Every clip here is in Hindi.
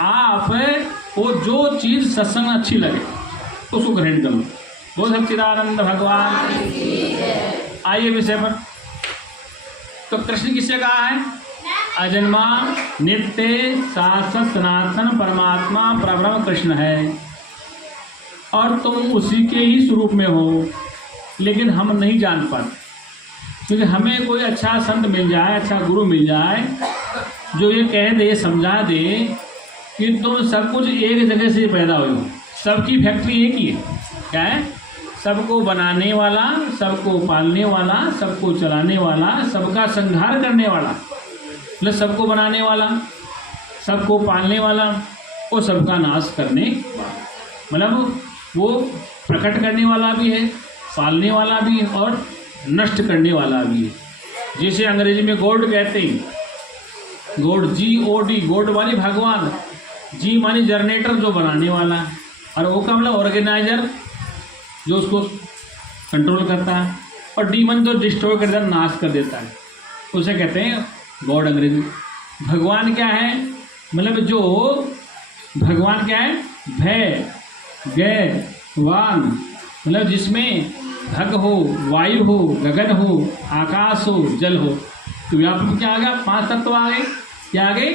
आप वो जो चीज़ सत्संग अच्छी लगे उसको ग्रहण कर लो। बोल सच्चिदानंद भगवान। आइए विषय पर। तो कृष्ण किससे कहा है? अजन्मा नित्य शाश्वत सनातन परमात्मा परब्रह्म कृष्ण है और तुम उसी के ही स्वरूप में हो, लेकिन हम नहीं जान पाते। क्योंकि हमें कोई अच्छा संत मिल जाए, अच्छा गुरु मिल जाए जो ये कह दे, समझा दे कि तुम सब कुछ एक जगह से पैदा हुए हो, सबकी फैक्ट्री एक ही है। क्या है? सबको बनाने वाला, सबको पालने वाला, सबको चलाने वाला, सबका संहार करने वाला, मतलब सबको बनाने वाला, सबको पालने वाला और सबका नाश करने वाला। मतलब वो प्रकट करने वाला भी है, पालने वाला भी है और नष्ट करने वाला भी है। जिसे अंग्रेजी में गॉड कहते हैं, गॉड, GOD, गॉड मानी भगवान, जी मानी जनरेटर जो बनाने वाला, और वो का मतलब ऑर्गेनाइजर जो उसको कंट्रोल करता है, और डीमन जो डिस्ट्रॉय कर देता है, नाश कर देता है, उसे कहते हैं गॉड अंग्रेजी। भगवान क्या है? मतलब जो भगवान क्या है? भय गय वान, मतलब जिसमें भग हो, वायु हो, गगन हो, आकाश हो, जल हो। तो यहाँ पर क्या आ गया? 5 तत्व आ गए। क्या आ गए?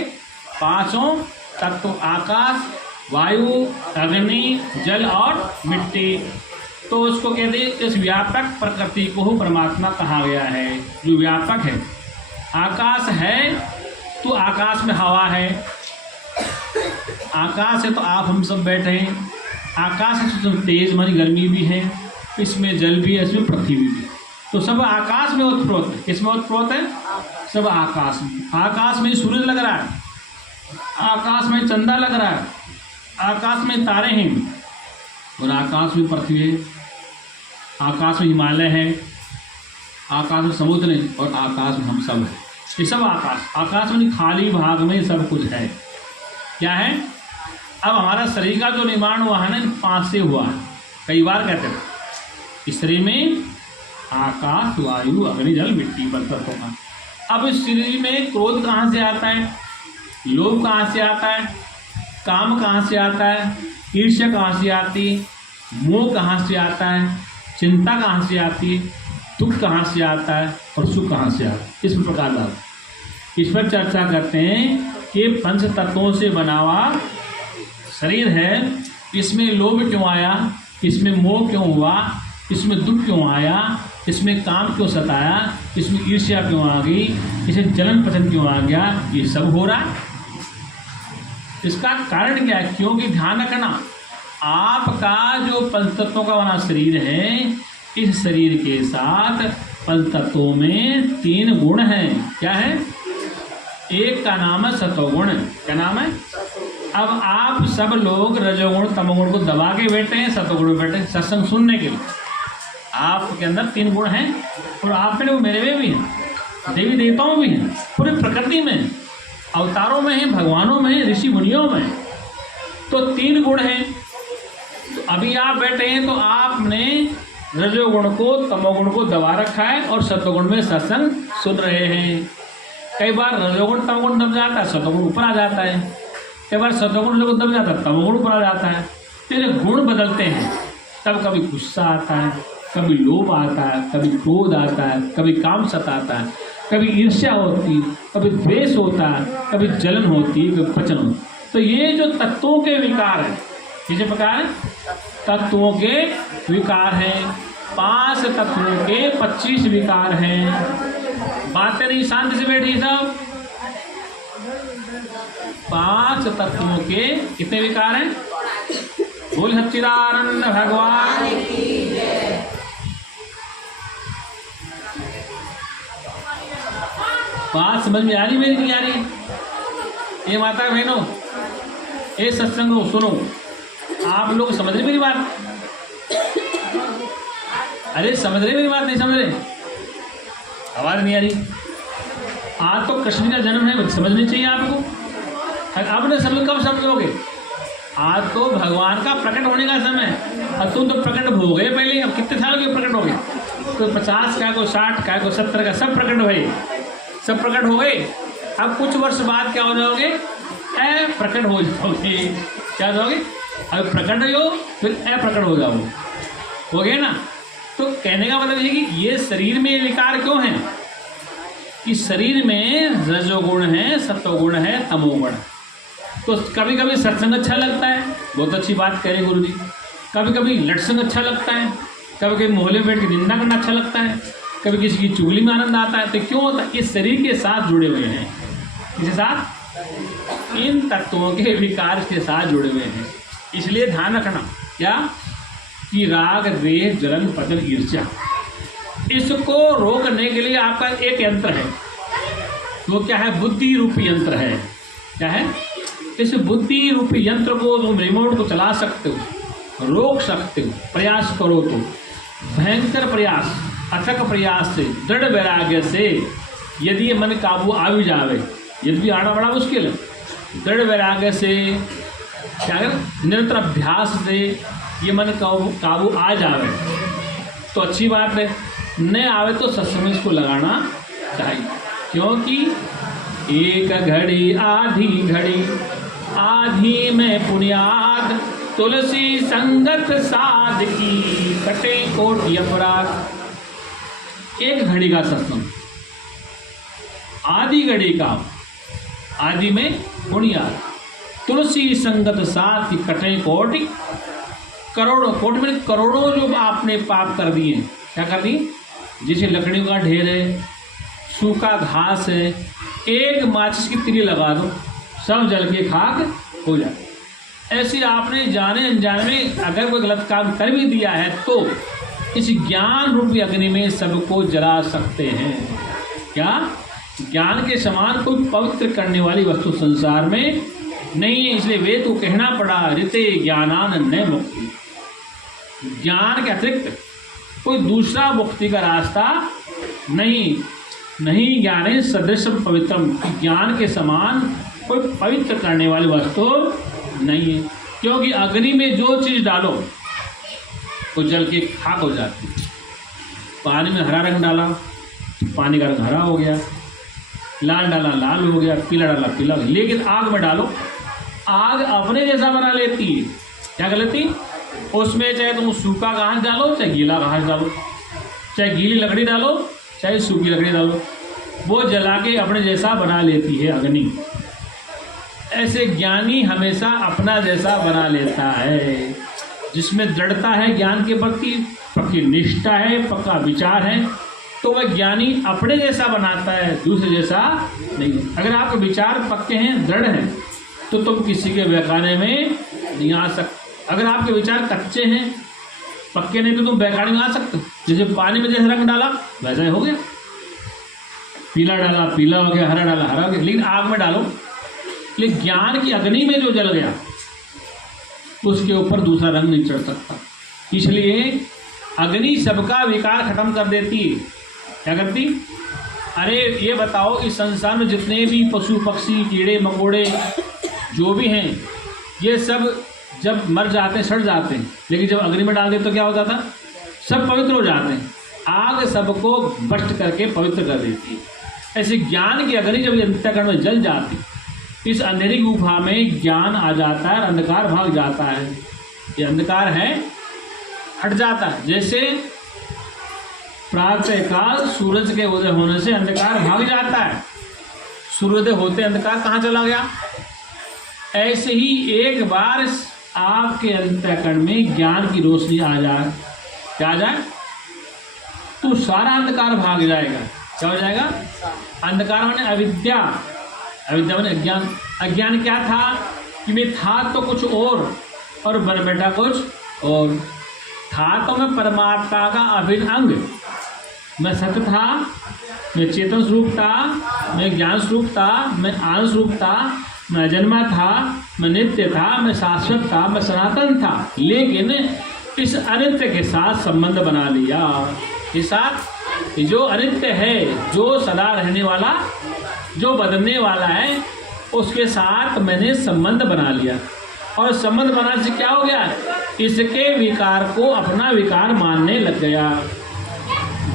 5 तत्व, आकाश, वायु, अग्नि, जल और मिट्टी। तो उसको कहते हैं, इस व्यापक प्रकृति को परमात्मा कहा गया है, जो व्यापक है। आकाश है तो आकाश में हवा है, आकाश है तो आप हम सब बैठे हैं, आकाश है तो तेज मानी गर्मी भी है, इसमें जल भी है, इसमें पृथ्वी भी है। तो सब आकाश में उत्प्रोत है। किसमें उत्प्रोत है? सब आकाश में। आकाश में सूरज लग रहा है, आकाश में चंदा लग रहा है, आकाश में तारे हैं, और आकाश में पृथ्वी है, आकाश में हिमालय है, आकाश में समुद्र है, और आकाश में हम सब है। ये सब आकाश में खाली भाग में सब कुछ है। क्या है? अब हमारा शरीर का जो निर्माण हुआ है ना, 5 से हुआ है। कई बार कहते हैं इस शरीर में आकाश, वायु, अग्नि, जल, मिट्टी पर तत्वों का। अब इस शरीर में क्रोध कहाँ से आता है? लोभ कहाँ से आता है? काम कहाँ से आता है? ईर्ष्या कहाँ से आती है? मोह कहाँ से आता है? चिंता कहाँ से आती है? दुख कहाँ से आता है? और सुख कहाँ से आता है? इस प्रकार का इस पर चर्चा करते हैं कि 5 तत्वों से बना हुआ शरीर है, इसमें लोभ क्यों आया, इसमें मोह क्यों हुआ, इसमें दुख क्यों आया, इसमें काम क्यों सताया, इसमें ईर्ष्या क्यों आ गई, इसे जलन पसंद क्यों आ गया, ये सब हो रहा है। इसका कारण क्या है? क्योंकि ध्यान रखना, आपका जो 5 तत्वों का बना शरीर है, इस शरीर के साथ 5 तत्वों में 3 गुण हैं। क्या है? एक का नाम है सतोगुण। क्या नाम है? अब आप सब लोग रजोगुण तमोगुण को दबा के बैठे हैं, सतोगुण में बैठे हैं सत्संग सुनने के लिए। आपके अंदर 3 गुण हैं, और आप में वो मेरे में भी हैं, देवी देवताओं भी हैं, पूरी प्रकृति में, अवतारों में हैं, भगवानों में हैं, ऋषि मुनियों में। तो 3 गुण हैं। तो अभी आप बैठे हैं तो आपने रजोगुण को तमोगुण को दबा रखा है और सतोगुण में सत्संग सुन रहे हैं। कई बार रजोगुण तमोगुण दब जाता है, सतोगुण ऊपर आ जाता है। कई बार सतोगुण लोग दब जाता है, तमोगुण ऊपर आ जाता है। फिर गुण बदलते हैं, तब कभी गुस्सा आता है, कभी लोभ आता है, कभी क्रोध आता है, कभी काम सताता है, कभी ईर्ष्या होती, कभी द्वेष होता है, कभी जलन होती, कभी पचन होती। तो ये जो तत्वों के विकार हैं, किस प्रकार है? तत्वों के विकार हैं। 5 तत्वों के 25 विकार हैं। बातें नहीं, शांति से बैठिए सब। 5 तत्वों के कितने विकार हैं? बोल सच्चिदानंद भगवान। बात समझ में आ रही मेरी? नहीं आ रही? ये माता बहनों, ये सत्संग सुनो, आप लोग समझ रहे मेरी बात? अरे समझ रहे मेरी बात? नहीं समझ रहे? आवाज नहीं आ रही? आज तो कृष्ण का जन्म है, समझनी चाहिए आपको। अब ना समझ, कब समझोगे? आज तो भगवान का प्रकट होने का समय है। अब तुम तो प्रकट हो गए पहले, अब कितने साल के प्रकट हो गए? तो 50 का, को 60 का, को 70 का, सब प्रकट हुए, सब प्रकट हो गए। अब कुछ वर्ष बाद क्या हो जाओगे? अप्रकट हो जाओगे। क्या जाओगे? अब प्रकट हो फिर अप्रकट हो जाओगे, हो गया ना। तो कहने का मतलब ये कि ये शरीर में विकार क्यों है कि शरीर में रजोगुण है, सत्वगुण है, तमोगुण है। तो कभी कभी सत्संग अच्छा लगता है, बहुत अच्छी बात कह रहे गुरु जी। कभी कभी लटसंग अच्छा लगता है, कभी कभी मोहल्ले में बैठ के निंदा करना अच्छा लगता है, कभी किसी की चुगली में आनंद आता है। तो क्यों होता है? इस शरीर के साथ जुड़े हुए हैं, किसके साथ? इन तत्वों के विकार के साथ जुड़े हुए हैं। इसलिए ध्यान रखना क्या कि राग, द्वेष, जलन, पतन, ईर्ष्या, इसको रोकने के लिए आपका एक यंत्र है। वो क्या है? बुद्धि रूपी यंत्र है। क्या है? इस बुद्धि रूपी यंत्र को तुम रिमोट को चला सकते हो, रोक सकते हो, प्रयास करो तो। भयंकर प्रयास, अथक प्रयास से, दृढ़ वैराग्य से यदि ये मन काबू आ भी जावे, ये भी आना बड़ा मुश्किल है। दृढ़ वैराग्य से क्या कर, निरंतर अभ्यास से ये मन काबू आ जावे तो अच्छी बात है। न आवे तो सत्संग इसको लगाना चाहिए, क्योंकि एक घड़ी आधी घड़ी, आधी में पुण्याद, तुलसी संगत साध की, कटे कोटि अपराध। एक घड़ी का सत्संग, आधी घड़ी का, आदि में पुण्याद, तुलसी संगत साथ की, कटे कोटि, करोड़ों, कोटि में करोड़ों जो आपने पाप कर दिए। क्या कर दिए? जैसे लकड़ियों का ढेर है, सूखा घास है, एक माचिस की तिरी लगा दो, सब जल के खाक हो जाए। ऐसी आपने जाने अनजाने में अगर कोई गलत काम कर भी दिया है तो इस ज्ञान रूपी अग्नि में सबको जला सकते हैं। क्या? ज्ञान के समान कोई पवित्र करने वाली वस्तु संसार में नहीं है। इसलिए वेद को कहना पड़ा, ऋते ज्ञानान न मुक्ति। ज्ञान के अतिरिक्त कोई दूसरा मुक्ति का रास्ता नहीं। नहीं ज्ञाने सदृश पवित्रम, ज्ञान के समान कोई पवित्र करने वाली वस्तु नहीं है। क्योंकि अग्नि में जो चीज डालो वो जल के खाक हो जाती है। पानी में हरा रंग डाला, पानी का रंग हरा हो गया, लाल डाला लाल हो गया, पीला डाला पीला हो गया। लेकिन आग में डालो, आग अपने जैसा बना लेती है। क्या कर लेती? उसमें चाहे तुम सूखा घास डालो, चाहे गीला घास डालो, चाहे गीली लकड़ी डालो, चाहे सूखी लकड़ी डालो, वो जला के अपने जैसा बना लेती है अग्नि। ऐसे ज्ञानी हमेशा अपना जैसा बना लेता है। जिसमें दृढ़ता है ज्ञान के प्रति, पक्की निष्ठा है, पक्का विचार है, तो वह ज्ञानी अपने जैसा बनाता है, दूसरे जैसा नहीं। अगर आपके विचार पक्के हैं, दृढ़ हैं, तो तुम किसी के बहकाने में नहीं आ सकते। अगर आपके विचार कच्चे हैं, पक्के नहीं, तो तुम बहकाने में आ सकते हो। जैसे पानी में जैसे रंग डाला वैसा ही हो गया, पीला डाला पीला हो गया, हरा डाला हरा हो गया। लेकिन आग में डालो, लेकिन ज्ञान की अग्नि में जो जल गया उसके ऊपर दूसरा रंग नहीं चढ़ सकता। इसलिए अग्नि सबका विकार खत्म कर देती है। क्या करती? अरे ये बताओ, इस संसार में जितने भी पशु पक्षी, कीड़े मकोड़े जो भी हैं, ये सब जब मर जाते हैं, सड़ जाते हैं, लेकिन जब अग्नि में डाल दे तो क्या हो जाता? सब पवित्र हो जाते हैं। आग सबको भस्म करके पवित्र कर देती है। ऐसे ज्ञान की अग्नि जब अंतःकरण में जल जाती, इस अंधेरी गुफा में ज्ञान आ जाता है, अंधकार भाग जाता है। ये अंधकार है, हट जाता है। जैसे प्रातःकाल सूरज के उदय होने से अंधकार भाग जाता है, सूर्योदय होते अंधकार कहाँ चला गया। ऐसे ही एक बार आपके अंतःकरण में ज्ञान की रोशनी आ जाए, क्या आ जाए, तो सारा अंधकार भाग जाएगा। क्या हो जाएगा? अंधकार माने अविद्या, अविद्या माने अज्ञान। अज्ञान क्या था कि मैं था तो कुछ और बन बैठा कुछ और। था तो मैं परमात्मा का अभिन्न अंग, मैं सत्य था, मैं चेतन स्वरूप था, मैं ज्ञान स्वरूप था, मैं आनंद स्वरूप था, मैं अजन्मा था, मैं नित्य था, मैं शाश्वत था, मैं सनातन था। लेकिन इस अनित्य के साथ संबंध बना लिया। इस साथ जो अनित्य है, जो सदा रहने वाला, जो बदलने वाला है, उसके साथ मैंने संबंध बना लिया। और संबंध बनाने से क्या हो गया? इसके विकार को अपना विकार मानने लग गया।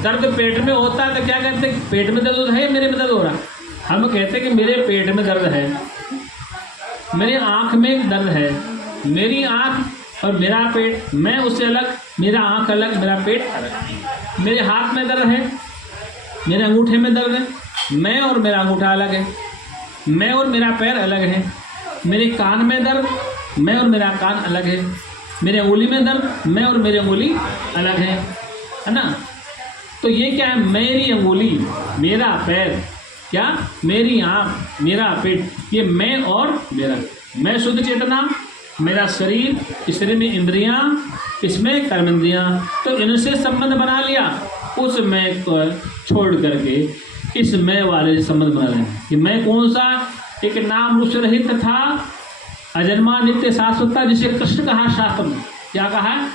दर्द पेट में होता है तो क्या कहते हैं? पेट में दर्द है, मेरे में दर्द हो रहा है। हम कहते हैं कि मेरे पेट में दर्द है। मेरे आँख में दर्द है, मेरी आँख और मेरा पेट, मैं उससे अलग, मेरा आँख अलग, मेरा पेट अलग। मेरे हाथ में दर्द है, मेरे अंगूठे में दर्द है, मैं और मेरा अंगूठा अलग है, मैं और मेरा पैर अलग है। मेरे कान में दर्द, मैं और मेरा कान अलग है। मेरे उंगली में दर्द, मैं और मेरी उंगली अलग है ना। तो ये क्या है, मेरी अंगुली, मेरा पैर, क्या, मेरी आँख, मेरा पेट, ये मैं और मेरा। मैं शुद्ध चेतना, मेरा शरीर, इस शरीर में इंद्रियां, इसमें कर्मेंद्रियां, तो इनसे संबंध बना लिया। उस मैं को छोड़ करके इस मैं वाले से संबंध बना लेना कि मैं कौन सा, एक नाम रूप से रहित था, अजन्मा नित्य शाश्वत था, जिसे कृष्ण कहा शास्त्र में। क्या कहा है?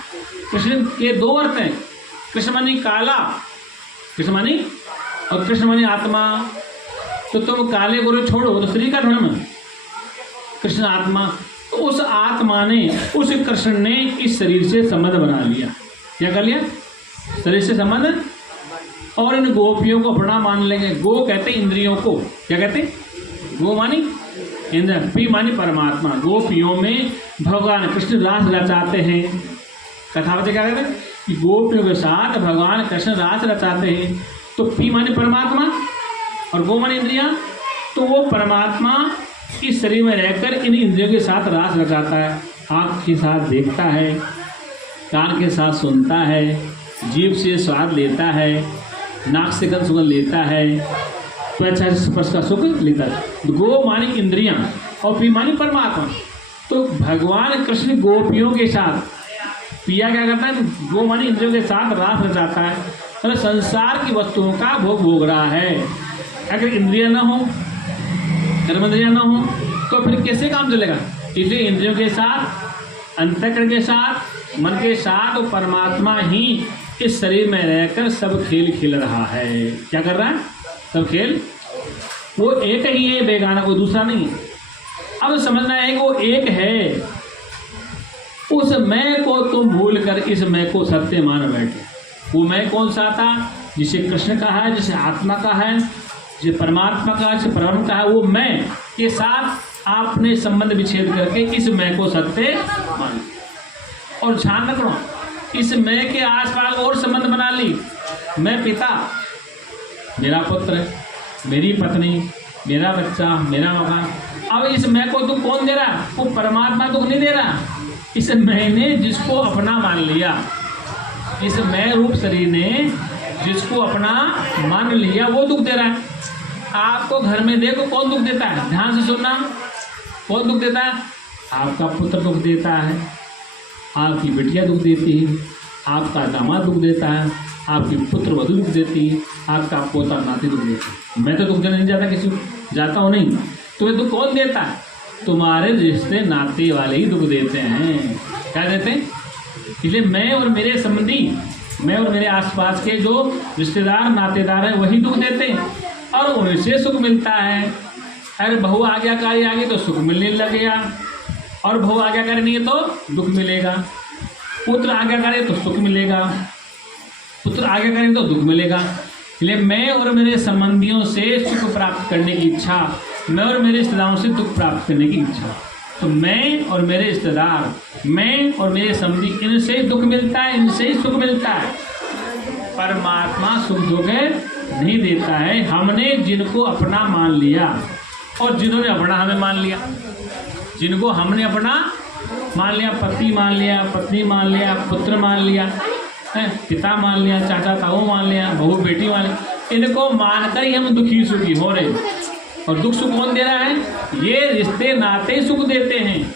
कृष्ण के दो अर्थ हैं, कृष्ण मानी काला, कृष्ण मानी, और कृष्ण मानी आत्मा। तो तुम काले गोरे छोड़ो तो श्री का धर्म, कृष्ण आत्मा। तो उस आत्मा ने, उस कृष्ण ने इस शरीर से संबंध बना लिया। क्या कर लिया? शरीर से संबंध। और इन गोपियों को अपना मान लेंगे। गो कहते इंद्रियों को, क्या कहते? गो मानी इंद्र, पी मानी परमात्मा। गोपियों में भगवान कृष्ण रास रचाते हैं। कथावत क्या कहते हैं कि गोपियों के साथ भगवान कृष्ण रास रचाते हैं। तो पी मानी परमात्मा और गो मानी इंद्रिया। तो वो परमात्मा इस शरीर में रहकर इन इंद्रियों के साथ रास रचाता है। आँख के साथ देखता है, कान के साथ सुनता है, जीभ से स्वाद लेता है, नाक से गंध सुगंध लेता है, त्वचा से स्पर्श का सुख लेता है। गो मानी इंद्रियां और पी मानी परमात्मा। तो भगवान कृष्ण गोपियों के साथ, पिया क्या करता है? गो मानी इंद्रियों के साथ रास रचाता है। मतलब संसार की वस्तुओं का भोग भोग रहा है। अगर इंद्रियां ना हो, कर्मेंद्रियां ना हो, तो फिर कैसे काम चलेगा? इसलिए इंद्रियों के साथ, अंतःकरण के साथ, मन के साथ, और परमात्मा ही इस शरीर में रहकर सब खेल खेल रहा है। क्या कर रहा है? सब खेल। वो एक ही है, बेगाना, कोई दूसरा नहीं है। अब समझना है कि वो एक है। उस मैं को तुम भूल कर इस मैं को सत्य मान बैठे। वो मैं कौन सा था? जिसे कृष्ण कहा है, जिसे आत्मा का है, जिसे परमात्मा का, जिसे परम का है, वो मैं के साथ आपने संबंध विच्छेद करके इस मैं को सत्य मान। और ध्यान रखना, इस मैं के आसपास और संबंध बना ली। मैं पिता, मेरा पुत्र, मेरी पत्नी, मेरा बच्चा, मेरा मकान। अब इस मैं को दुख कौन दे रहा? वो परमात्मा दुख नहीं दे रहा। इस मैंने जिसको अपना मान लिया, इस मैं रूप शरीर ने जिसको अपना मान लिया, वो दुख दे रहा है। आपको घर में देखो कौन दुख देता है, ध्यान से सुनना। कौन दुख देता है? आपका पुत्र दुख देता है, आपकी बेटियां दुख देती है, आपका दामाद दुख देता है, आपकी पुत्र वधू दुख देती है, आपका पोता नाती दुख देता है। मैं तो दुख देने नहीं जाता, किसी जाता हूँ नहीं। तुम्हें दुख कौन देता है? तुम्हारे रिश्ते नाते वाले ही दुख देते हैं। क्या देते हैं? इसलिए मैं और मेरे संबंधी, मैं और मेरे आसपास के जो रिश्तेदार नातेदार हैं, वही दुख देते हैं और उनसे सुख मिलता है। अरे बहू आज्ञाकारी आ गई तो सुख मिलने लगेगा, और बहू आज्ञाकारी नहीं है तो दुख मिलेगा। पुत्र आज्ञाकारी तो सुख मिलेगा, पुत्र आज्ञाकारी तो दुख मिलेगा। इसलिए मैं और मेरे संबंधियों से सुख प्राप्त करने की इच्छा, मैं और मेरे रिश्तेदारों से दुख प्राप्त करने की इच्छा। तो मैं और मेरे रिश्तेदार, मैं और मेरे संबंधी, इनसे दुख मिलता है, इनसे ही सुख मिलता है। परमात्मा सुख दुख नहीं देता है। हमने जिनको अपना मान लिया और जिन्होंने अपना हमें मान लिया, जिनको हमने अपना मान लिया, पति मान लिया, पत्नी मान लिया, पुत्र मान लिया, पिता मान लिया, चाचा ताऊ मान लिया, बहू बेटी मान लिया, इनको मानकर ही हम दुखी सुखी हो रहे। और दुख सुख कौन दे रहा है? ये रिश्ते नाते सुख देते हैं,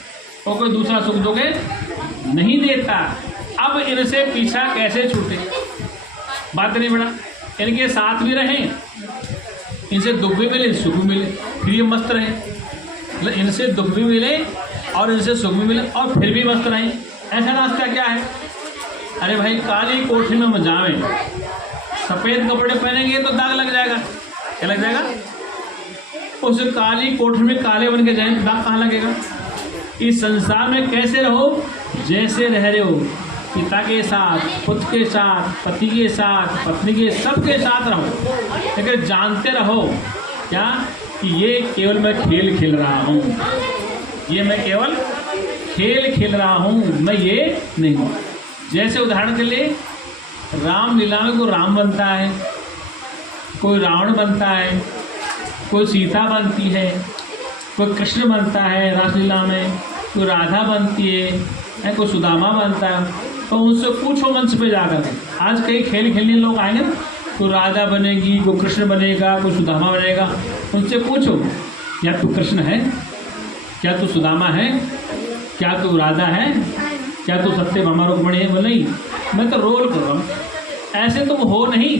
और कोई दूसरा सुख दोगे नहीं देता। अब इनसे पीछा कैसे छूटे? बात नहीं बड़ा, इनके साथ भी रहें, इनसे दुख भी मिले, सुख भी मिले, फिर ये मस्त रहे। मतलब इनसे दुख भी मिले और इनसे सुख भी मिले और फिर भी मस्त रहें। ऐसा रास्ता क्या है? अरे भाई, काली कोठी में हम जावें, सफ़ेद कपड़े पहनेंगे तो दाग लग जाएगा। क्या लग जाएगा? उस काली कोठरी में काले बन के जाएं तो दाग कहाँ लगेगा? इस संसार में कैसे रहो? जैसे रह रहे हो, पिता के साथ, पुत्र के साथ, पति के साथ, पत्नी के, सबके साथ रहो, लेकिन जानते रहो क्या कि ये केवल मैं खेल खेल रहा हूँ। ये मैं केवल खेल खेल रहा हूँ, मैं ये नहीं हूँ। जैसे उदाहरण के लिए रामलीला में कोई राम बनता है, कोई रावण बनता है, कोई सीता बनती है, कोई कृष्ण बनता है रासलीला में, कोई राधा बनती है, कोई सुदामा बनता है। तो उनसे पूछो मंच पे जाकर, आज कई खेल खेलने लोग आएंगे ना, कोई राधा बनेगी, कोई कृष्ण बनेगा, कोई सुदामा बनेगा, उनसे पूछो क्या तू कृष्ण है, क्या तू सुदामा है, क्या तू राधा है, क्या तू सत्यभामा रुक्मिणी है? बोले नहीं, मैं तो रोल कर रहा हूँ। ऐसे तुम हो नहीं,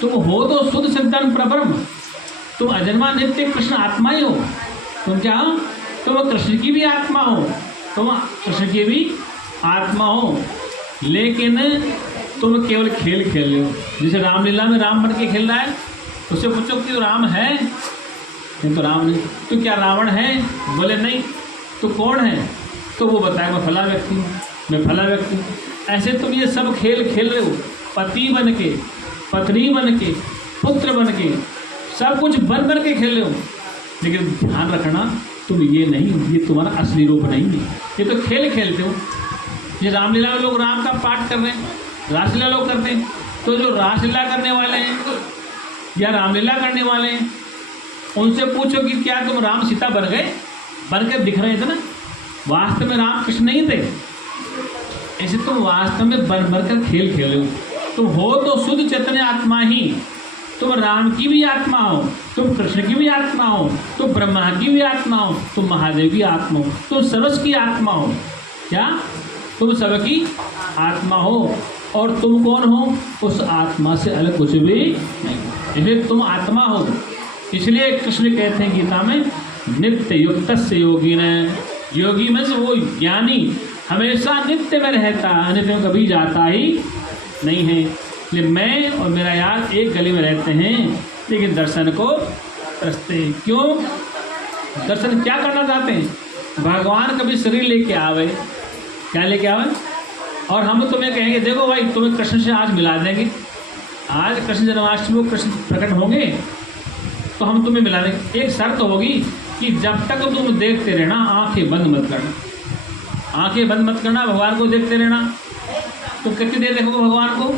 तुम हो तो शुद्ध सत्तान परब्रह्म, तुम अजन्मा नित्य कृष्ण आत्मा ही हो। तुम क्या हो? तुम कृष्ण की भी आत्मा हो, तुम कृष्ण की भी आत्मा हो, लेकिन तुम केवल खेल खेल रहे हो। जैसे रामलीला में राम बन के खेल रहा है, उससे पूछो कि राम है? नहीं तो राम नहीं। तो क्या रावण है? बोले नहीं। तो कौन है? तो वो बताया मैं फला व्यक्ति हूँ, मैं फला व्यक्ति हूँ। ऐसे तुम ये सब खेल खेल रहे हो, पति बन के, पत्नी बन के, पुत्र बन के, सब कुछ बन बन के खेल रहे हो, लेकिन ध्यान रखना तुम ये नहीं हो, ये तुम्हारा असली रूप नहीं है, ये तो खेल खेलते हो। ये रामलीला में लोग राम का पाठ कर रहे हैं, रासलीला लोग करते हैं। तो जो रासलीला करने वाले हैं या रामलीला करने वाले हैं, उनसे पूछो कि क्या तुम राम सीता बन गए? बन के दिख रहे थे ना, वास्तव में राम कृष्ण नहीं थे। ऐसे तुम वास्तव में बन कर खेल खेल रहे हो। तुम हो तो शुद्ध चैतन्य आत्मा ही, तुम राम की भी आत्मा हो, तुम कृष्ण की भी आत्मा हो, तुम ब्रह्मा की भी आत्मा हो, तुम महादेव की आत्मा हो, तुम सबस की आत्मा हो। क्या? तुम सबकी आत्मा हो। और तुम कौन हो? उस आत्मा से अलग कुछ भी नहीं, इसलिए तुम आत्मा हो। इसलिए कृष्ण कहते हैं गीता में, नित्य युक्त से योगी ने, योगी में से वो ज्ञानी हमेशा नित्य में रहता, अनित्य में कभी जाता ही नहीं है। इसलिए मैं और मेरा यार एक गली में रहते हैं, लेकिन दर्शन को तरसते हैं। क्यों? दर्शन क्या करना चाहते हैं? भगवान कभी शरीर लेके आवे, क्या लेके आवे, और हम तुम्हें कहेंगे देखो भाई तुम्हें कृष्ण से आज मिला देंगे, आज कृष्ण जन्माष्टमी को कृष्ण प्रकट होंगे तो हम तुम्हें मिला देंगे। एक शर्त होगी कि जब तक तुम देखते रहना, आंखें बंद मत करना, आंखें बंद मत करना, भगवान को देखते रहना। तुम कितनी देर देखोगे भगवान को?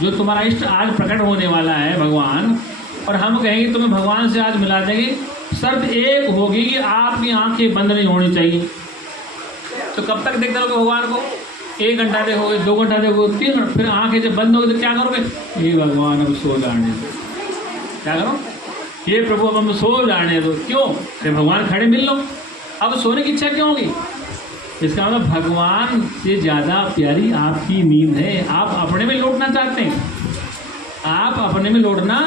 जो तुम्हारा इष्ट आज प्रकट होने वाला है भगवान, और हम कहेंगे तुम्हें भगवान से आज मिला देंगे, शर्त एक होगी कि आपकी आंखें बंद नहीं होनी चाहिए। तो कब तक देखते रहोगे भगवान को? 1 घंटा देखोगे, 2 घंटा देखोगे, 3 घंटा, फिर आंखें जब बंद होगी तो क्या करोगे? ये भगवान अब सो जाने दो। क्या करो? ये प्रभु अब हम सो जाने दो। क्यों? अरे भगवान खड़े मिल लो, अब सोने की इच्छा क्यों होगी? इसका मतलब भगवान से ज़्यादा प्यारी आपकी नींद है। आप अपने में लौटना चाहते हैं, आप अपने में लौटना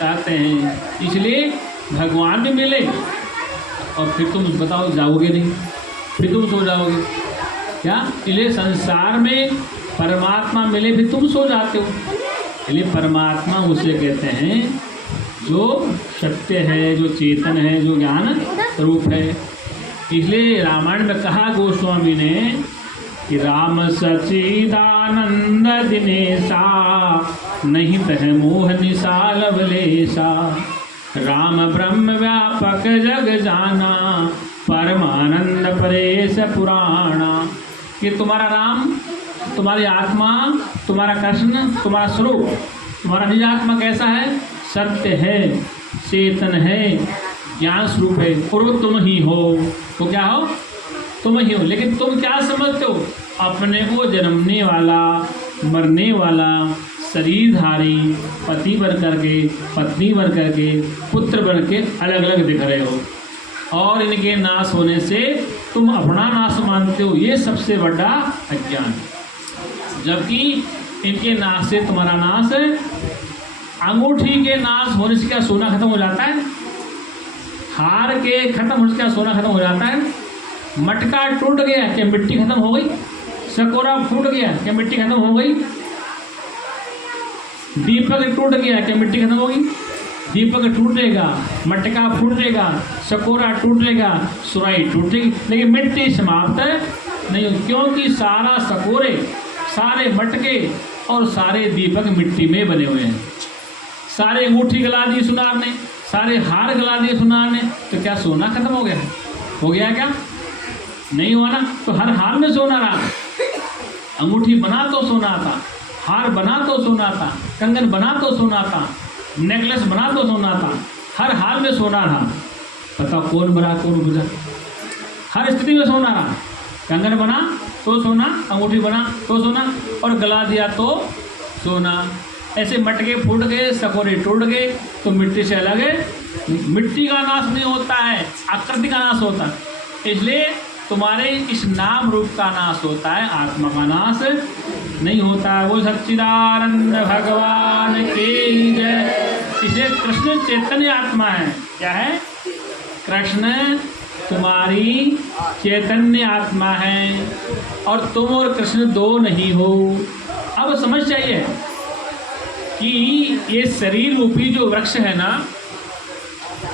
चाहते हैं, इसलिए भगवान भी मिले और फिर तुम बताओ जाओगे नहीं, फिर तुम सो जाओगे। क्या? इसलिए संसार में परमात्मा मिले फिर तुम सो जाते हो। इसलिए परमात्मा उसे कहते हैं जो सत्य है, जो चेतन है, जो ज्ञान स्वरूप है। इसलिए रामायण में कहा गोस्वामी ने कि राम सच्चिदानंद दिनेशा, नहीं तह मोह निशा लवलेशा, राम ब्रह्म व्यापक जग जाना, परमानंद परेश पुराणा। कि तुम्हारा राम, तुम्हारी आत्मा, तुम्हारा कृष्ण, तुम्हारा स्वरूप, तुम्हारा निज आत्मा कैसा है? सत्य है, चेतन है, ज्ञान स्वरूप है, और वो तुम ही हो। तो क्या हो? तुम ही हो। लेकिन तुम क्या समझते हो? अपने को जन्मने वाला, मरने वाला, शरीरधारी, पति बन करके, पत्नी बन करके, पुत्र बन के अलग अलग दिख रहे हो, और इनके नाश होने से तुम अपना नाश मानते हो। ये सबसे बड़ा अज्ञान है। जबकि इनके नाश से तुम्हारा नाश है। अंगूठी के नाश होने से क्या सोना खत्म हो जाता है? हार के खत्म होने से क्या सोना खत्म हो जाता है? मटका टूट गया क्या मिट्टी खत्म हो गई? सकोरा फूट गया क्या मिट्टी खत्म हो गई? दीपक टूट गया क्या मिट्टी खत्म होगी? दीपक टूटेगा, मटका फूटेगा, सकोरा टूटेगा, सुराही टूटेगी, लेकिन मिट्टी समाप्त नहीं होगी। क्योंकि सारा सकोरे, सारे मटके और सारे दीपक मिट्टी में बने हुए हैं। सारे अंगूठी गला दी सुनार ने, सारे हार गला दिए सुनार ने, तो क्या सोना खत्म हो गया? हो गया क्या? नहीं हुआ ना। तो हर हाल में सोना रहा। अंगूठी बना तो सोना था, हार बना तो सोना था, कंगन बना तो सोना था, नेकलेस बना तो सोना था, हर हाल में सोना रहा। पता कौन बना कौन गुजरा, हर स्थिति में सोना रहा। कंगन बना तो सोना, अंगूठी बना तो सोना, और गला दिया तो सोना। ऐसे मटके फूट गए, सकोरे टूट गए, तो मिट्टी से अलग है। मिट्टी का नाश नहीं होता है, आकृति का नाश होता है। इसलिए तुम्हारे इस नाम रूप का नाश होता है, आत्मा का नाश नहीं होता है। वो सच्चिदानंद भगवान की जय। इसलिए कृष्ण चैतन्य आत्मा है। क्या है? कृष्ण तुम्हारी चैतन्य आत्मा है, और तुम और कृष्ण दो नहीं हो। अब समझ चाहिए कि ये शरीर रूपी जो वृक्ष है ना,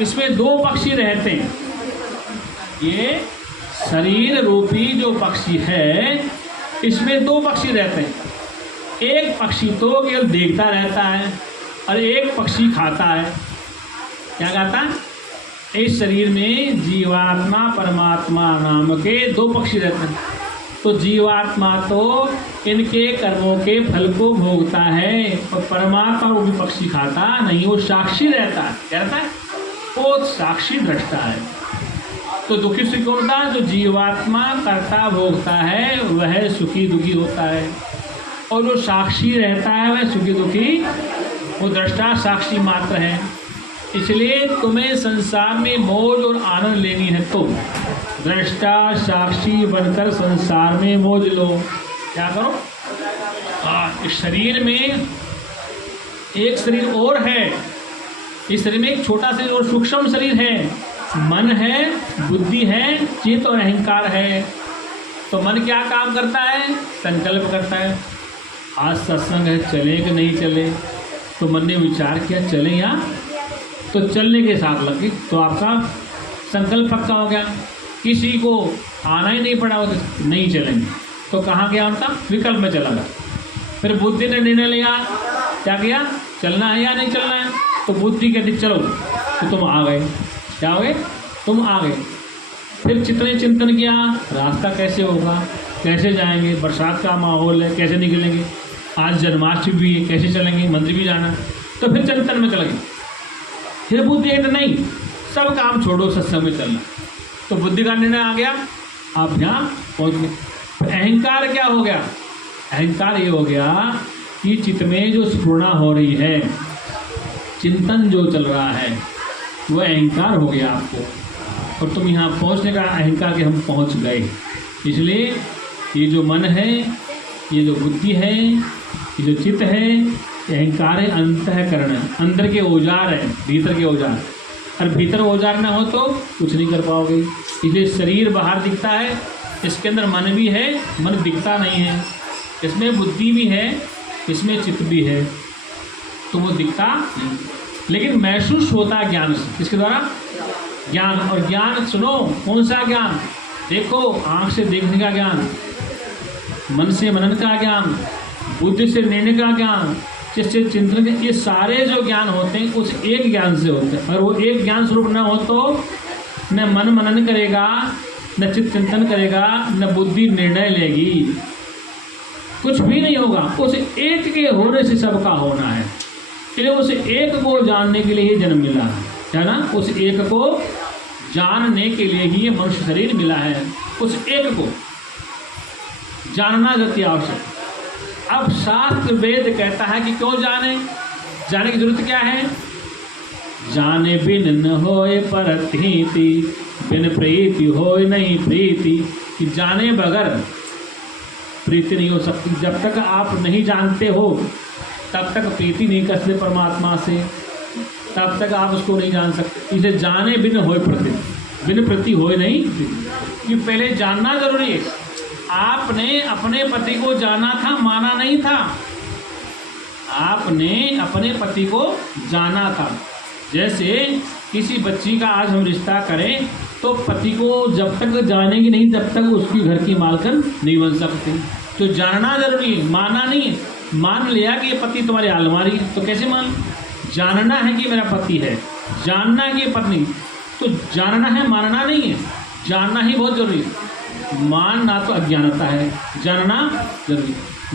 इसमें दो पक्षी रहते हैं। ये शरीर रूपी जो पक्षी है, इसमें दो पक्षी रहते हैं। एक पक्षी तो केवल देखता रहता है, और एक पक्षी खाता है। क्या खाता है? इस शरीर में जीवात्मा परमात्मा नाम के दो पक्षी रहते हैं। तो जीवात्मा तो इनके कर्मों के फल को भोगता है, और परमात्मा वो भी पक्षी खाता नहीं, वो साक्षी रहता है। क्या रहता है? वो साक्षी दृष्टा है। तो दुखी सुखी होता है, जो जीवात्मा कर्ता भोगता है वह सुखी दुखी होता है, और जो साक्षी रहता है वह सुखी दुखी, वो दृष्टा साक्षी मात्र है। इसलिए तुम्हें संसार में मौज और आनंद लेनी है तो दृष्टा साक्षी बनकर संसार में मौज लो। क्या करो? इस शरीर में एक शरीर और है। इस शरीर में एक छोटा शरीर और सूक्ष्म शरीर है। मन है, बुद्धि है, चित्त और अहंकार है। तो मन क्या काम करता है? संकल्प करता है। आज सत्संग है, चले कि नहीं चले? तो मन ने विचार किया चले या, तो चलने के साथ लगे, तो आपका संकल्प पक्का हो गया। किसी को आना ही नहीं पड़ा, वो नहीं चलेंगे, तो कहाँ गया? उनका विकल्प में चला गया। फिर बुद्धि ने निर्णय लिया, क्या किया? चलना है या नहीं चलना है? तो बुद्धि कहती चलो, तो तुम आ गए। क्या हो गए? तुम आ गए। फिर चित्त ने चिंतन किया, रास्ता कैसे होगा, कैसे जाएंगे, बरसात का माहौल है, कैसे निकलेंगे, आज जन्माष्टमी भी है, कैसे चलेंगे, मंदिर भी जाना। तो फिर चिंतन में चल गए। फिर बुद्धि कहते नहीं, सब काम छोड़ो, सत्संग में चलना। तो बुद्धि का निर्णय आ गया, आप यहाँ पहुँच गए। अहंकार क्या हो गया? अहंकार ये हो गया कि चित्त में जो स्फुरणा हो रही है, चिंतन जो चल रहा है, वो अहंकार हो गया आपको, और तुम यहाँ पहुँचने का अहंकार के हम पहुँच गए। इसलिए ये जो मन है, ये जो बुद्धि है, ये जो चित्त है, ये अहंकार है, अंतःकरण है, अंदर के औजार है, भीतर के औजार। और भीतर औजार ना हो तो कुछ नहीं कर पाओगे। इसलिए शरीर बाहर दिखता है, इसके अंदर मन भी है, मन दिखता नहीं है। इसमें बुद्धि भी है, इसमें चित्त भी है, तो वो दिखता नहीं, लेकिन महसूस होता है ज्ञान से। किसके द्वारा? ज्ञान। और ज्ञान सुनो, कौन सा ज्ञान? देखो, आँख से देखने का ज्ञान, मन से मनन का ज्ञान, बुद्धि से निर्णय का ज्ञान, जिससे चिंतन के, ये सारे जो ज्ञान होते हैं उस एक ज्ञान से होते हैं। और वो एक ज्ञान स्वरूप न हो तो न मन मनन करेगा, न चित्त चिंतन करेगा, न बुद्धि निर्णय लेगी, कुछ भी नहीं होगा। उस एक के होने से सबका होना है। इसलिए उस एक को जानने के लिए ही जन्म मिला है ना? उस एक को जानने के लिए ही ये मनुष्य शरीर मिला है। उस एक को जानना अति आवश्यक। अब शास्त्र वेद कहता है कि क्यों जाने? जाने की जरूरत क्या है? जाने बिन न होए परतीति, बिन प्रीति होए नहीं प्रीति। कि जाने बगैर प्रीति नहीं हो सकती। जब तक आप नहीं जानते हो तब तक प्रीति नहीं कर सकते परमात्मा से, तब तक आप उसको नहीं जान सकते। इसे जाने बिन होए प्रति, बिन प्रति होए नहीं। कि पहले जानना जरूरी है। आपने अपने पति को जाना था, माना नहीं था। आपने अपने पति को जाना था। जैसे किसी बच्ची का आज हम रिश्ता करें तो पति को जब तक जानेंगे नहीं तब तक उसकी घर की मालकिन नहीं बन सकती। तो जानना जरूरी है, माना नहीं है। मान लिया कि ये पति तुम्हारी अलमारी है, तो कैसे मान? जानना है कि मेरा पति है, जानना है कि पत्नी, तो जानना है, मानना नहीं है। जानना ही बहुत जरूरी है। मानना तो अज्ञानता है, जानना जरूरी।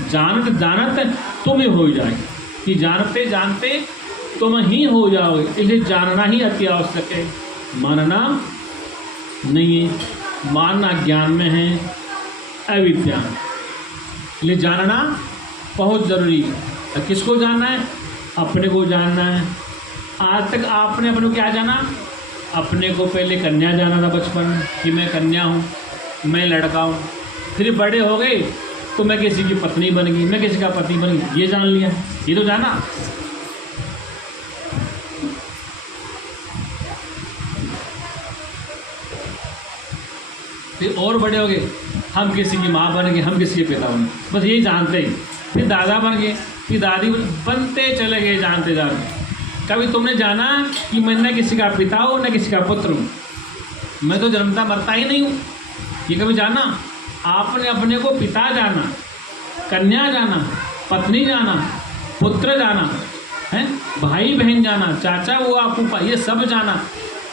जानत जानत तुम ही हो जाए, कि जानते जानते तुम ही हो जाओगे, इसलिए जानना ही अति आवश्यक है, मानना नहीं है। मानना ज्ञान में है, अविद्या, इसलिए जानना बहुत जरूरी है। किसको जानना है? अपने को जानना है। आज तक आपने अपने को क्या जाना? अपने को पहले कन्या जाना था बचपन में, कि मैं कन्या हूँ, मैं लड़का हूँ। फिर बड़े हो गए तो मैं किसी की पत्नी बन गई, मैं किसी का पति बन गई, ये जान लिया, ये तो जाना। फिर और बड़े हो गए, हम किसी की माँ बन गए, हम किसी के पिता बन गए, बस यही जानते हैं। फिर दादा बन गए, फिर दादी बनते चले गए, जानते जानते। कभी तुमने जाना कि मैं न किसी का पिता हूँ न किसी का पुत्र हूँ, मैं तो जन्मता मरता ही नहीं हूँ, ये कभी जाना? आपने अपने को पिता जाना, कन्या जाना, पत्नी जाना, पुत्र जाना है, भाई बहन जाना, चाचा बुआ फूफा, ये सब जाना।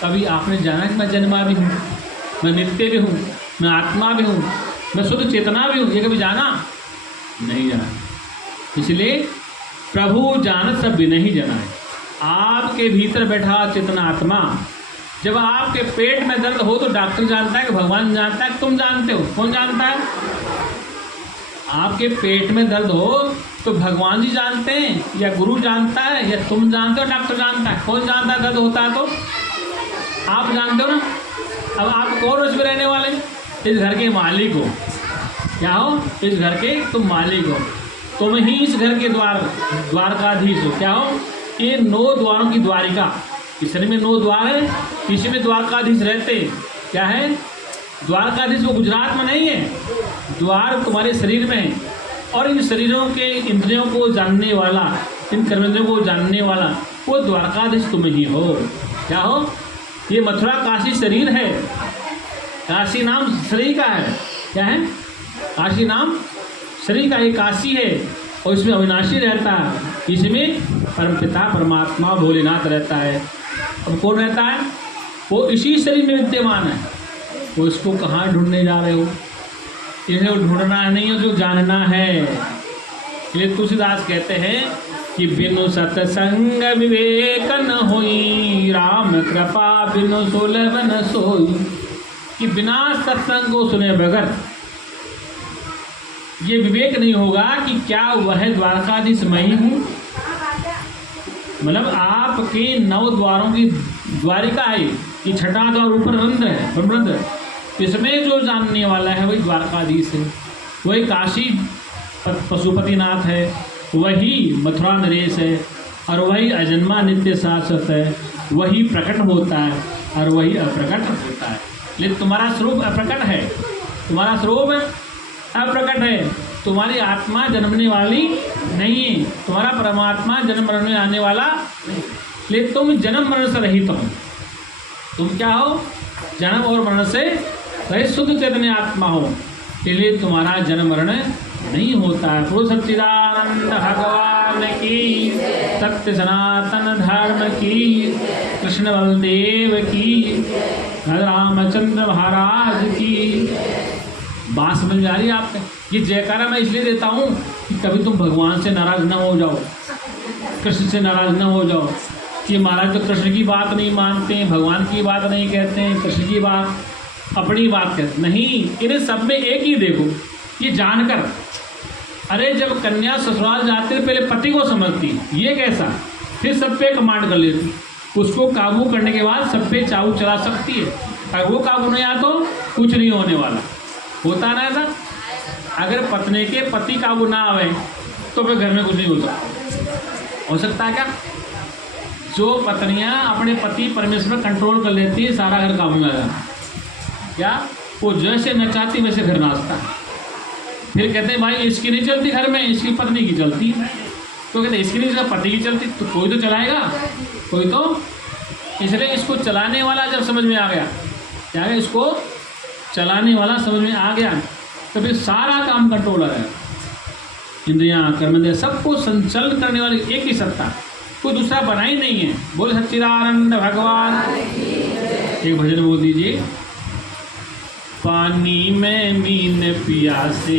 कभी आपने जाना कि मैं जन्मा भी हूँ, मैं नित्य भी हूँ, मैं आत्मा भी हूँ, मैं शुद्ध चेतना भी हूँ, ये कभी जाना? नहीं जाना। इसलिए प्रभु जानत सब भी नहीं जाना है। आपके भीतर बैठा चेतना आत्मा, जब आपके पेट में दर्द हो तो डॉक्टर जानता है कि भगवान जानता है कि तुम जानते हो? कौन जानता है? आपके पेट में दर्द हो तो भगवान जी जानते हैं या गुरु जानता है या तुम जानते हो, डॉक्टर जानता है? कौन जानता है दर्द होता है? तो आप जानते हो ना। अब आप कौन उसमें रहने वाले? इस घर के मालिक हो। क्या हो? इस घर के तुम मालिक हो, तुम ही इस घर के द्वारकाधीश हो। क्या हो? ये 9 द्वारों की द्वारिका, इस शरीर में 9 द्वार है, इसी में द्वारकाधीश रहते। क्या है? द्वारकाधीश वो गुजरात में नहीं है, द्वार तुम्हारे शरीर में है। और इन शरीरों के इंद्रियों को जानने वाला, इन कर्मेंद्रियों को जानने वाला वो द्वारकाधीश तुम ही हो। क्या हो? ये मथुरा काशी शरीर है, काशी नाम शरीर का है। क्या है? काशी नाम शरीर का, ये काशी है और इसमें अविनाशी रहता है, इसमें परमपिता परमात्मा भोलेनाथ रहता है। अब कौन रहता है? वो इसी शरीर में विद्यमान है। वो इसको कहाँ ढूंढने जा रहे हो? इन्हें ढूंढना नहीं है, जो जानना है। ये तुलसीदास कहते हैं कि बिनु सत्संग विवेक न होई, राम कृपा बिनु सुलभ न सोई। कि बिना सत्संग को सुने बगैर ये विवेक नहीं होगा कि क्या वह द्वारकाधीश मैं ही हूँ। मतलब आपके 9 द्वारों की द्वारिका है, कि 6वां द्वार ऊपर रंध्र है, ब्रह्मरंध्र, इसमें जो जानने वाला है वही द्वारकाधीश है, वही काशी पशुपतिनाथ है, वही मथुरा नरेश है, और वही अजन्मा नित्य शाश्वत है, वही प्रकट होता है और वही अप्रकट होता है। लेकिन तुम्हारा स्वरूप अप्रकट है, तुम्हारा स्वरूप अप्रकट है, तुम्हारी आत्मा जन्मने वाली नहीं है, तुम्हारा परमात्मा जन्म मरण में आने वाला नहीं। लेकिन तुम जन्म मरण से रहित हो। तुम क्या हो? जन्म और मरण से रहित शुद्ध चैतन्य आत्मा हो, इसलिए तुम्हारा जन्म मरण नहीं होता है। पुरुष सच्चिदानंद भगवान की, सत्य सनातन धर्म की, कृष्ण बलदेव की, रामचंद्र महाराज की। बात समझ में आ रही है आपको? ये जयकारा मैं इसलिए देता हूँ कि कभी तुम भगवान से नाराज न हो जाओ, कृष्ण से नाराज न हो जाओ कि महाराज तो कृष्ण की बात नहीं मानते हैं, भगवान की बात नहीं कहते हैं, कृष्ण की बात अपनी बात कहते नहीं। इन्हें सब में एक ही देखो, ये जानकर। अरे जब कन्या ससुराल जाती है पहले पति को समझती, ये कैसा, फिर सब पे कमांड कर लेती, उसको काबू करने के बाद सब पे चाबू चला सकती है। अगर वो काबू नहीं आता तो कुछ नहीं होने वाला। होता ना ऐसा? अगर पत्नी के पति काबू ना आवे तो फिर घर में कुछ नहीं हो सकता है क्या? जो पत्नियां अपने पति परमेश्वर कंट्रोल कर लेती है, सारा घर काबू में आ जाता। क्या? वो जैसे नचाती वैसे घर नाचता। फिर कहते हैं भाई इसकी नहीं चलती घर में, इसकी पत्नी की चलती। तो कहते इसकी नहीं, इसका पति की चलती, तो कोई तो चलाएगा, कोई तो। इसलिए इसको चलाने वाला जब समझ में आ गया, क्या है, इसको चलाने वाला समझ में आ गया, तो फिर सारा काम कंट्रोल आ जाएगा। इंद्रियां, कर्मेंद्रियां, सबको संचालन करने वाली एक ही सत्ता, कोई दूसरा बना ही नहीं है। बोल सच्चिदानंद भगवान। एक भजन बोल दीजिए। पानी में मीन प्यासे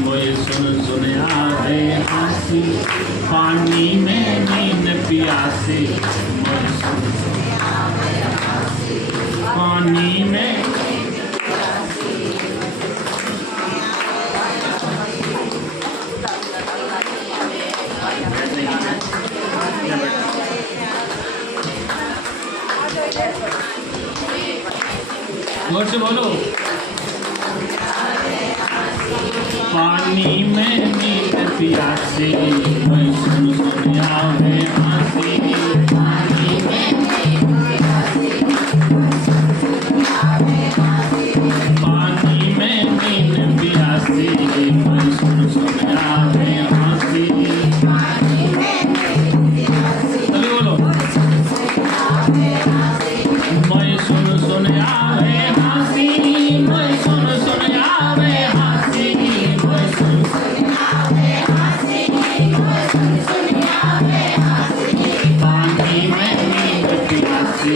मोए सुन सुन आवे हंसी। पानी में मीन प्यासे मोए सुन सुन आवे हंसी। पानी में जोर से बोलो। पानी में मीन प्यासे मैं सुन सुन आवे हंसी। पानी में मीन प्यासे पानी में मीन प्यासे मैं सुन सुन आवे हंसी। चलो बोलो। मैं सुन सुन आवे हंसी। मैं सुन सुन आवे हंसी। मैं सुन सुन आवे हंसी। मैं सुन सुन आवे हंसी। पानी में मीन प्यासे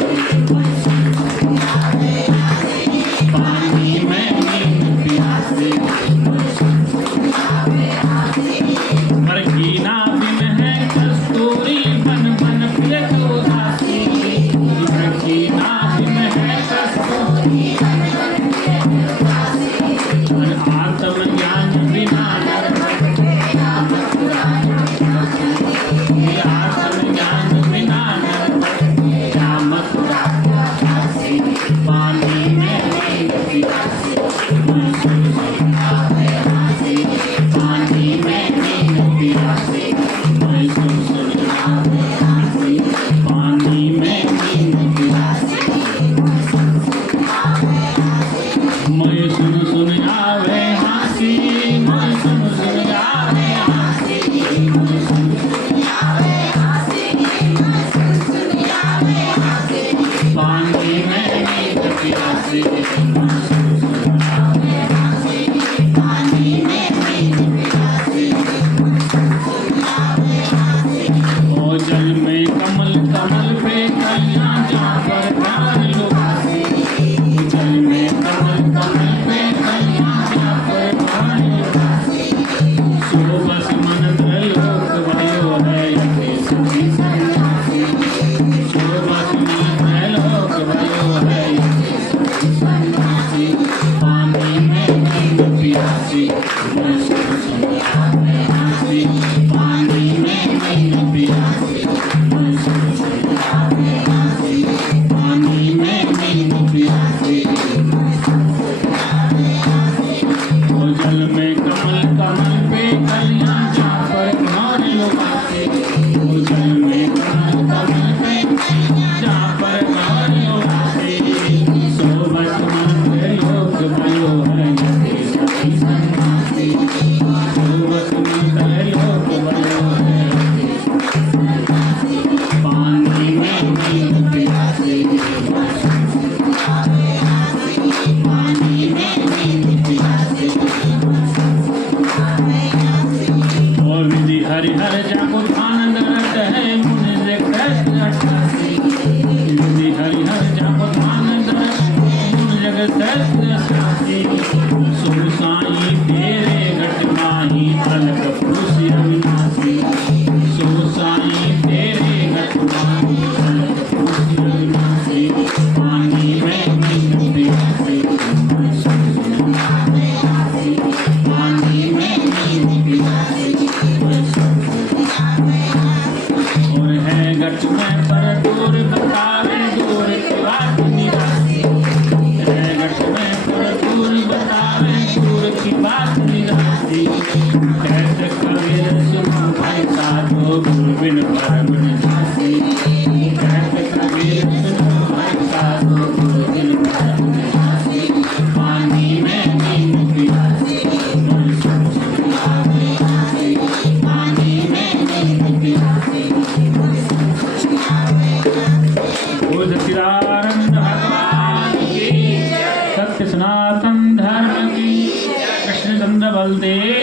मैं सुन सुन आवे हंसी। पानी में मीन प्यासे मैं सुन सुन आवे हंसी। मरगी नाभिन है कस्तूरी बन बन पिए तो उदासी। मरगी नाभिन है कस्तूरी बन बन पिए तो उदासी। और आत्मज्ञान बिना नर ये आत्मज्ञान बिना नर क्या मथुरा काशी। पानी में मीन प्यासे मैं सुन सुन आवे हंसी। पानी में मीन प्यासे मैं सुन सुन आवे हंसी। पानी में मीन प्यासे मैं सुन सुन आवे हंसी। मैं सुन सुन आवे हंसी। मैं सुन सुन आवे हंसी। मैं सुन सुन आवे हंसी। पानी में मीन प्यासे मैं सुन सुन आवे हंसी। पानी में मीन प्यासे मैं सुन सुन आवे हंसी। ओ जल में कमल कमल पे कलियां जहाँ पर प्यार लुभासी। जल में कमल कमल पे कलियां जहाँ पर प्यार लुभासी। सो बस मन त्रैलोक भयो है यति सखी सन्यासी। सो बस मन त्रैलोक भयो है यति सखी सन्यासी। पानी में मीन प्यासी मैं सुन सुन आवे हंसी। पानी में मीन प्यासी मैं सुन सुन आवे हंसी। पानी में मीन प्यासी मैं सुन सुन आवे हंसी। ओ जल में कमल कमल पे कलियां जहाँ पर प्यार लुभासी। ओ जल में कमल कमल पे जहाँ पर प्यार लुभासी। सो बस मन त्रैलोक भयो है यति सखी सन्यासी। सो बस मन त्रैलोक भयो है यति सखी सन्यासी। पानी में मीन प्यासे मैं सुन सुन आवे हंसी। पानी में मीन प्यासे मैं सुन सुन आवे हंसी। और विधि हरिहर जाको आनंद रट है मुनि से कृष्ण अट्ठासी। विधि हरिहर जाको आनंद रट मुनि जगत कृष्ण अट्ठासी। सो साई तेरे घट माही अलग पुरुष अविनाशी। सो साई तेरे घट माही अलग पुरुष अविनाशी। पानी में मीन प्यासे मैं सुन सुन आवे हंसी। पानी में मीन प्यासे मैं सुन सुन आवे हंसी। और है घट में पर दूर बतावे दूर की बात निरासी। है घट में पर दूर बतावे दूर की बात निरासी। कहते कबीर सुनो भाई साधो गुरु बिन परम निरासी। कहते कबीर सुनो भाई साधो गुरु बिन परम निरासी। पानी में मीन प्यासे मैं सुन सुन आवे हंसी। पानी में मीन प्यासे मैं सुन सुन आवे हंसी। बोल सच्चिदानंद भगवान की सत्य सनातन धर्म की। कृष्ण चंद्र बलदेव